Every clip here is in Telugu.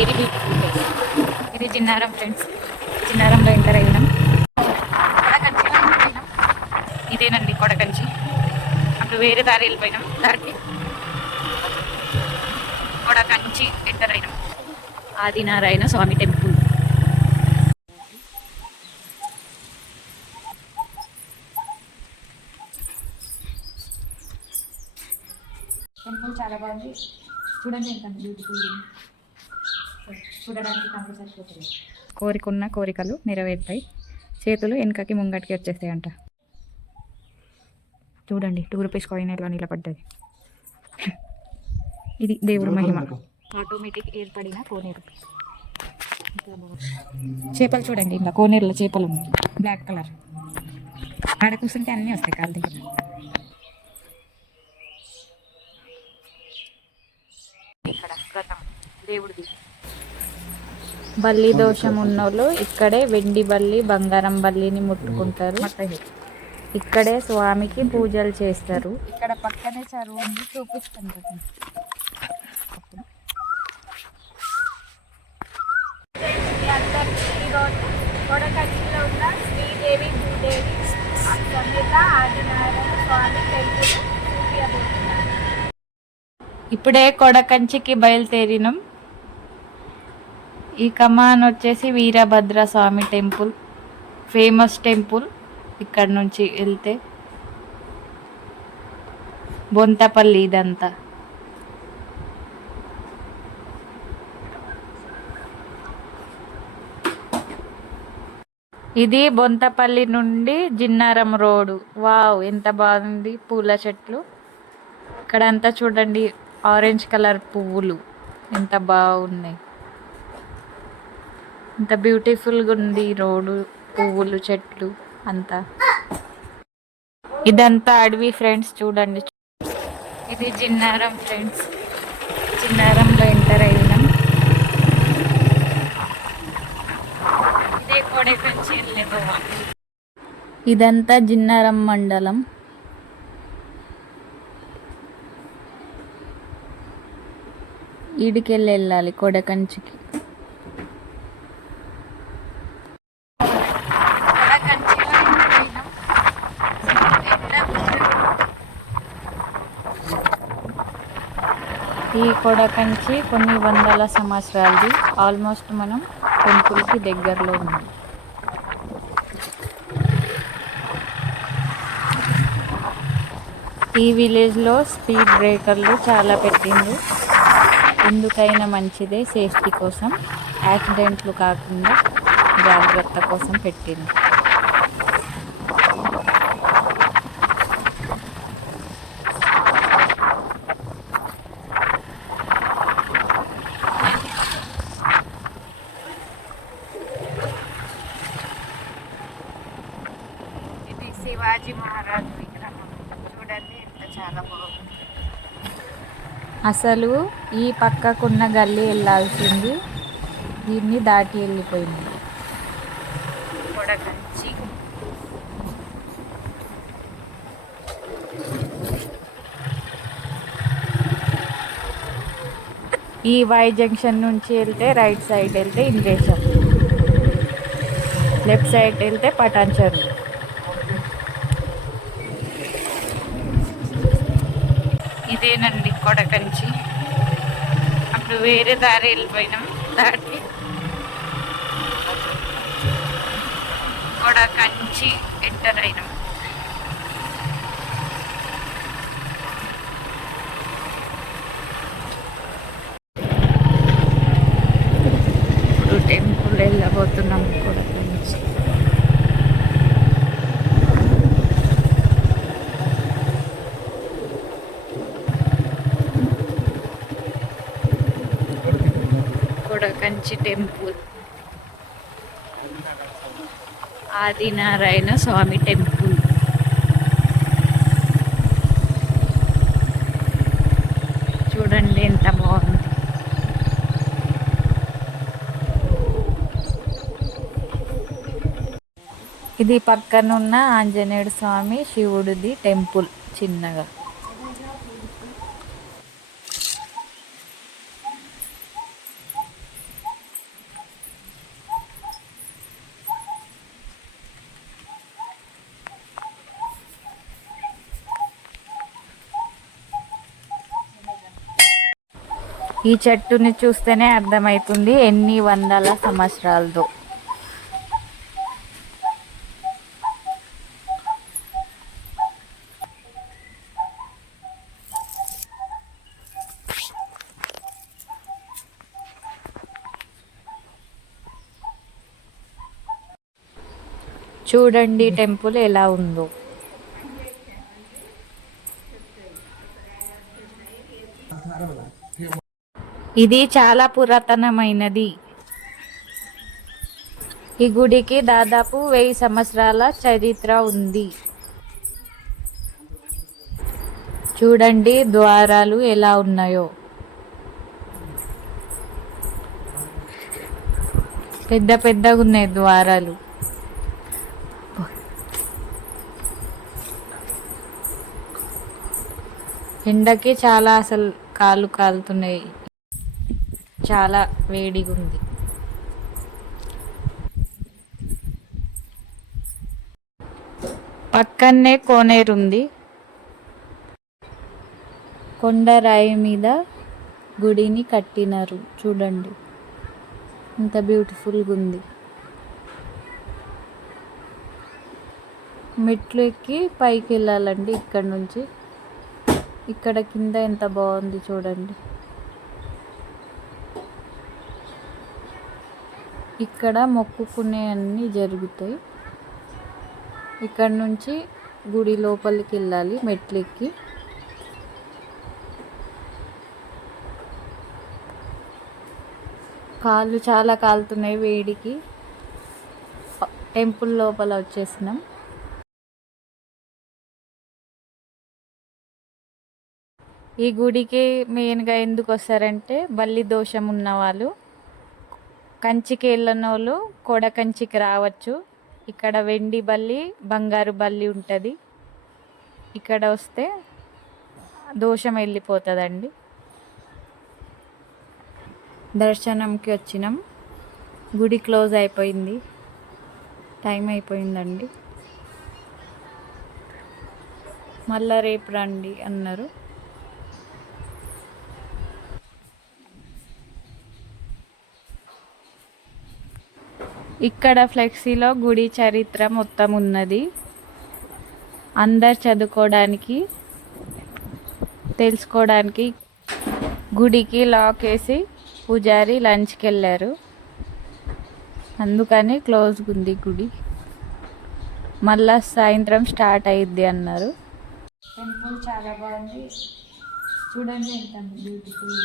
Very beautiful place. ఇది జిన్నారం ఫ్రెండ్స్. జిన్నారంలో ఎంటర్ అయినాం. కొడకంచిలో ఎంటర్ అయినాం. ఇదేనండి కొడకంచి. అప్పుడు వేరే దారి వెళ్ళిపోయినాం. దారికి కొడకంచి ఎంటర్ అయినాం. ఆదినారాయణ స్వామి టెంపుల్. టెంపుల్ చాలా బాగుంది. చూడండి ఎంత బ్యూటిఫుల్. చూడడానికి కంపెనీ సరిపోతుంది. కోరికున్న కోరికలు నెరవేరుతాయి. చేతులు వెనకకి ముంగటికి వచ్చేస్తాయంట. చూడండి 2 రూపీస్ కాయిన్ ఎలా నిలబడ్డది. ఇది దేవుడు మహిమ. ఆటోమేటిక్ ఏర్పడిన కోనేరు. చేపలు చూడండి, ఇంకా కోనేరులో చేపలు ఉన్నాయి. Black colour. ఆడ కూర్చుంటే అన్నీ వస్తాయి కాళ్ళ దగ్గర. ఇక్కడ వ్రతం దేవుడిది. బల్లి దోషం ఉన్నోళ్ళు ఇక్కడే వెండి బల్లి, బంగారం బల్లిని ముట్టుకుంటారు. ఇక్కడే స్వామికి పూజలు చేస్తారు. ఇక్కడ పక్కనే చెరువు ఉంది, చూపిస్తాను. కొడకంచిలో ఉన్న శ్రీదేవి భూదేవి సమేత ఆదినారాయణ స్వామి టెంపుల్. ఇప్పుడే కొడకంచికి బయలుదేరినాం. ఈ కమాన్ వచ్చేసి వీరభద్ర స్వామి టెంపుల్, ఫేమస్ టెంపుల్. ఇక్కడ నుంచి వెళ్తే బొంతపల్లి ఇదంతా. ఇది బొంతపల్లి నుండి జిన్నారం రోడ్డు. వావ్ ఎంత బాగుంది. పూల చెట్లు ఇక్కడ అంతా చూడండి. ఆరెంజ్ కలర్ పువ్వులు ఎంత బాగున్నాయి. ఎంత బ్యూటిఫుల్గా ఉంది రోడ్డు, పువ్వులు, చెట్లు అంతా. ఇదంతా అడవి ఫ్రెండ్స్. చూడండి, ఇది జిన్నారం ఫ్రెండ్స్. జిన్నారంలో ఎంటర్ అయినాం. ఇదే కొడకంచి వెళ్ళే గోవా. ఇదంతా జిన్నారం మండలం. ఈడికెళ్ళి వెళ్ళాలి కొడకంచికి. ఈ కొడకంచి కొన్ని వందల సంవత్సరాలది. ఆల్మోస్ట్ మనం టెంపుల్కి దగ్గరలో ఉంది. ఈ విలేజ్లో స్పీడ్ బ్రేకర్లు చాలా పెట్టిండు. ఎందుకైనా మంచిదే, సేఫ్టీ కోసం, యాక్సిడెంట్లు కాకుండా జాగ్రత్త కోసం పెట్టిండు. శివాజీ మహారాజ్ విగ్రహం చూడండి, ఎంత చాలా బాగుంది. అసలు ఈ పక్కకున్న గల్లీ వెళ్ళాల్సింది, దీన్ని దాటి వెళ్ళిపోయింది. కొడకంచి ఈ వై జంక్షన్ నుంచి వెళ్తే రైట్ సైడ్ వెళ్తే ఇంద్రేశం, లెఫ్ట్ సైడ్ వెళ్తే పటాన్ చెరువు. ఇదేనండి కొడకంచి. అప్పుడు వేరే దారి వెళ్ళిపోయినాం. దాటి కొడకంచి ఎంటర్ అయినాం. ఇప్పుడు టెంపుల్ వెళ్ళబోతున్నాం కొడకంచి. కొడకంచి టెంపుల్, ఆదినారాయణ స్వామి టెంపుల్. చూడండి ఎంత బాగుంది. ఇది పక్కనున్న ఆంజనేయుడు స్వామి శివుడిది టెంపుల్ చిన్నగా. ఈ చెట్టుని చూస్తేనే అర్థమవుతుంది ఎన్ని వందల సంవత్సరాలతో. చూడండి టెంపుల్ ఎలా ఉందో. ఇది చాలా పురాతనమైనది. ఈ గుడికి దాదాపు 1000 సంవత్సరాల చరిత్ర ఉంది. చూడండి ద్వారాలు ఎలా ఉన్నాయో. పెద్ద పెద్దగా ఉన్నాయి ద్వారాలు. ఎండకి చాలా అసలు కాళ్ళు కాలుతున్నాయి. చాలా వేడిగా ఉంది. పక్కనే కోనేరు ఉంది. కొండరాయి మీద గుడిని కట్టినారు. చూడండి ఎంత బ్యూటిఫుల్గా ఉంది. మెట్లు ఎక్కి పైకి వెళ్ళాలండి ఇక్కడ నుంచి. ఇక్కడ కింద ఎంత బాగుంది చూడండి. ఇక్కడ మొక్కుకునే అన్నీ జరుగుతాయి. ఇక్కడ నుంచి గుడి లోపలికి వెళ్ళాలి మెట్లు ఎక్కి. కాళ్ళు చాలా కాలుతున్నాయి వేడికి. టెంపుల్ లోపల వచ్చేసినాం. ఈ గుడికి మెయిన్గా ఎందుకు వస్తారంటే బల్లి దోషం ఉన్నవాళ్ళు, కంచికి వెళ్ళిన వాళ్ళు కొడ కంచికి రావచ్చు. ఇక్కడ వెండి బల్లి, బంగారు బల్లి ఉంటుంది. ఇక్కడ వస్తే దోషం వెళ్ళిపోతుందండి. దర్శనంకి వచ్చినాం. గుడి క్లోజ్ అయిపోయింది. టైం అయిపోయిందండి. మళ్ళా రేపు రండి అన్నారు. ఇక్కడ ఫ్లెక్సీలో గుడి చరిత్ర మొత్తం ఉన్నది. అందరు చదువుకోవడానికి, తెలుసుకోవడానికి. గుడికి లాక్ వేసి పూజారి లంచ్కి వెళ్ళారు. అందుకని క్లోజ్గా ఉంది గుడి. మళ్ళా సాయంత్రం స్టార్ట్ అయ్యిద్ది అన్నారు. టెంపుల్ చాలా బాగుంది. చూడండి ఎంత బ్యూటిఫుల్.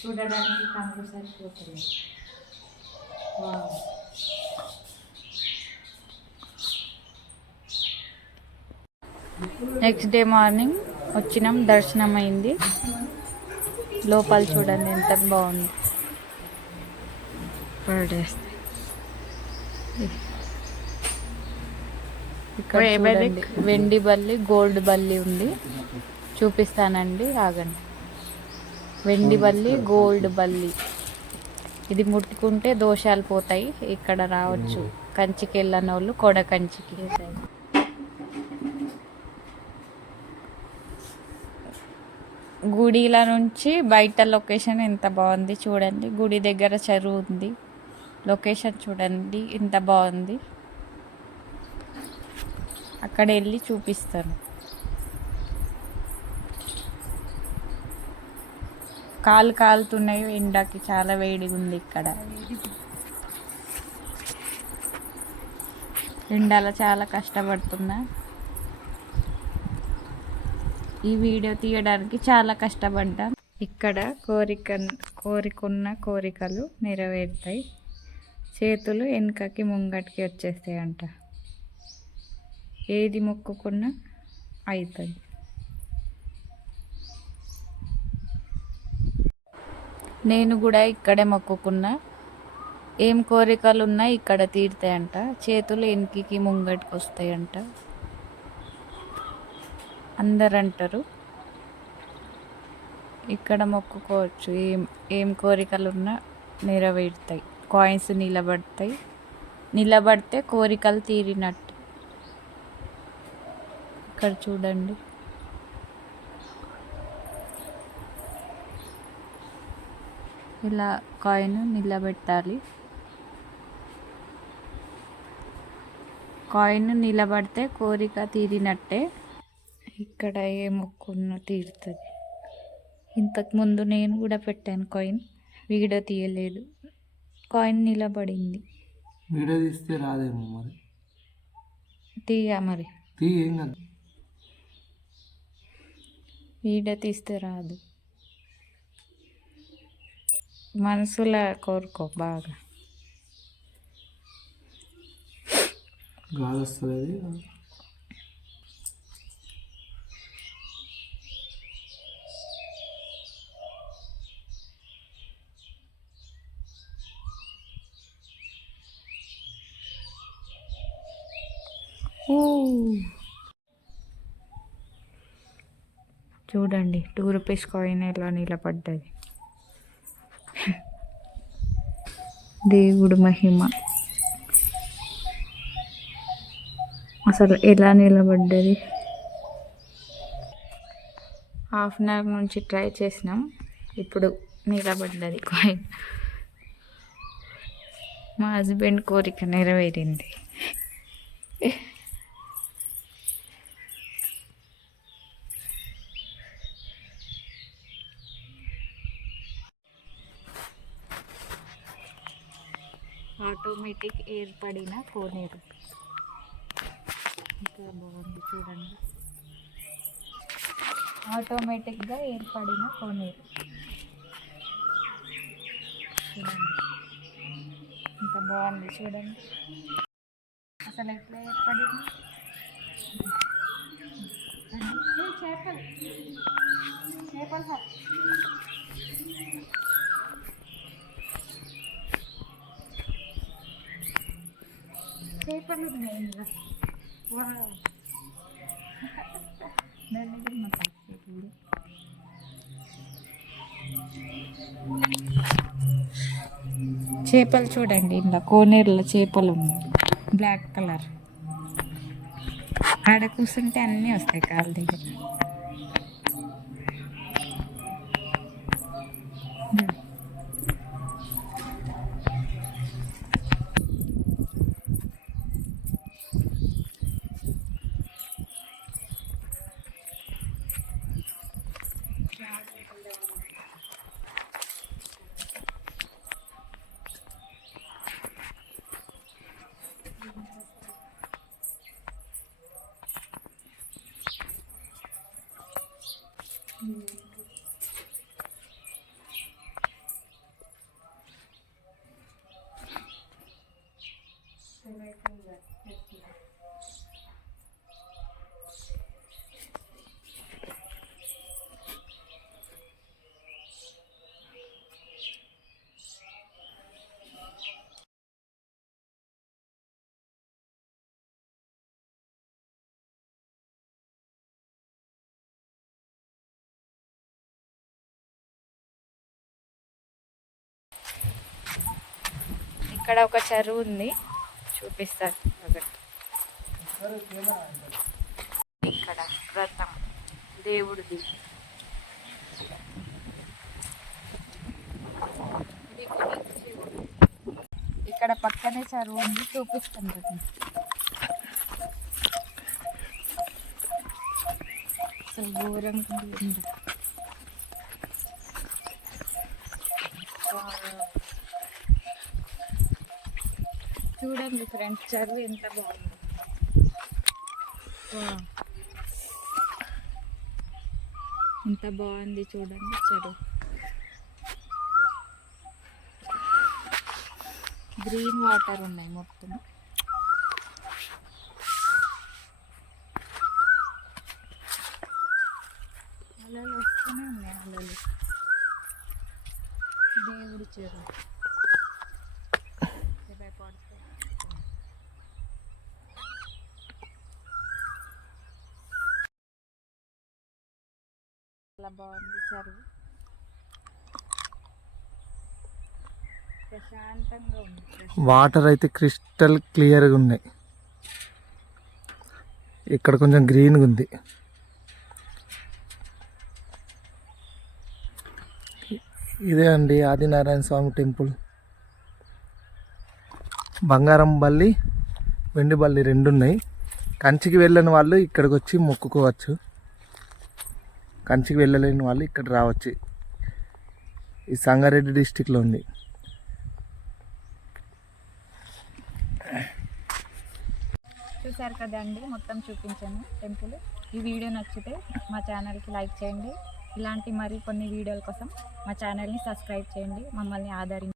చూడడానికి కళ్ళు సరిపోతుంది. నెక్స్ట్ డే మార్నింగ్ వచ్చినాం. దర్శనం అయింది. లోపల చూడండి ఎంత బాగుంది. ఇక్కడ చూడండి వెండి బల్లి, గోల్డ్ బల్లి ఉంది. చూపిస్తానండి ఆగండి. వెండి బల్లి, గోల్డ్ బల్లి. ఇది ముట్టుకుంటే దోషాలు పోతాయి. ఇక్కడ రావచ్చు కంచికి వెళ్ళని వాళ్ళు, కొడ కంచికి. గుడిల నుంచి బయట లొకేషన్ ఎంత బాగుంది చూడండి. గుడి దగ్గర చెరువు ఉంది. లొకేషన్ చూడండి ఎంత బాగుంది. అక్కడ వెళ్ళి చూపిస్తాను. కాలు కాలుతున్నాయి ఎండకి. చాలా వేడిగా ఉంది ఇక్కడ. ఎండలో చాలా కష్టపడుతున్నా. ఈ వీడియో తీయడానికి చాలా కష్టపడ్డా. ఇక్కడ కోరికున్న కోరికలు నెరవేరుతాయి. చేతులు వెనకకి ముంగటికి వచ్చేస్తాయంట. ఏది మొక్కుకున్నా అవుతుంది. నేను కూడా ఇక్కడే మొక్కుకున్నా. ఏం కోరికలు ఉన్నా ఇక్కడ తీరుతాయంట. చేతులు వెనక్కి ముంగటికి వస్తాయంట అందరు అంటారు. ఇక్కడ మొక్కుకోవచ్చు. ఏం కోరికలు ఉన్నా నెరవేరుతాయి. కాయిన్స్ నిలబడితే కోరికలు తీరినట్టు. ఇక్కడ చూడండి ఇలా కాయిన్ నిలబెట్టాలి. కాయిన్ నిలబడితే కోరిక తీరినట్టే. ఇక్కడ ఏ మొక్కున్న తీరుతుంది. ఇంతకుముందు నేను కూడా పెట్టాను కాయిన్, వీడియో తీయలేదు. కాయిన్ నిలబడింది. వీడియో తీస్తే రాదేమో మరి. మరి ఏం కాదు, వీడియో తీస్తే రాదు. మనసులో కోరుకో బాగా. గాలి వస్తుంది. చూడండి 2 రూపీస్ కాయిన్ ఎలా నిలబడ్డది. దేవుడు మహిమ. అసలు ఎలా నిలబడ్డది. హాఫ్ అన్ అవర్ నుంచి ట్రై చేసినాం, ఇప్పుడు నిలబడ్డది కాయిన్. మా హస్బెండ్ కోరిక నెరవేరింది. ఆటోమేటిక్ ఏర్పడిన కోనేరు. ఇంకా బాగుంది చూడండి. ఆటోమేటిక్గా ఏర్పడిన కోనేరు చూడండి, ఇంత బాగుంది చూడండి. అసలు ఎట్లా ఏర్పడింది. చేపలు చేపలు ఉన్నాయి ఇందులో. చేపలు చూడండి, ఇందులో కోనేరులో చేపలు ఉన్నాయి, బ్లాక్ కలర్. ఆడ కూర్చుంటే అన్నీ వస్తాయి కాళ్ళ దగ్గర. ఇక్కడ ఒక చెరువు ఉంది, చూపిస్తాను. ఇక్కడ రథం దేవుడిది. ఇక్కడ పక్కనే చెరువు ఉంది, చూపిస్తాను కదా. అసలు ఘోరంగా ఉంది. చూడండి ఫ్రెండ్స్, చెరువు ఎంత బాగుంది. ఎంత బాగుంది చూడండి చెరువు. గ్రీన్ వాటర్ ఉన్నాయి మొత్తం. అలలు వస్తూనే ఉన్నాయి, అలలు. దేవుడి చెరువు చాలా బాగుంది చెరువు, ప్రశాంతంగా ఉంది. వాటర్ అయితే క్రిస్టల్ క్లియర్గా ఉన్నాయి. ఇక్కడ కొంచెం గ్రీన్గా ఉంది. ఇదే అండి ఆదినారాయణ స్వామి టెంపుల్. బంగారం బల్లి వెండి బల్లి రెండు ఉన్నాయి. కంచికి వెళ్ళని వాళ్ళు ఇక్కడికి వచ్చి మొక్కుకోవచ్చు. కంచికి వెళ్ళలేని వాళ్ళు ఇక్కడ రావచ్చు. ఈ సంగారెడ్డి డిస్టిక్లో ఉంది. చూసారు కదండి, మొత్తం చూపించాను టెంపుల్. ఈ వీడియో నచ్చితే మా ఛానల్కి లైక్ చేయండి. ఇలాంటి మరి కొన్ని వీడియోల కోసం మా ఛానల్ని సబ్స్క్రైబ్ చేయండి. మమ్మల్ని ఆదరించండి.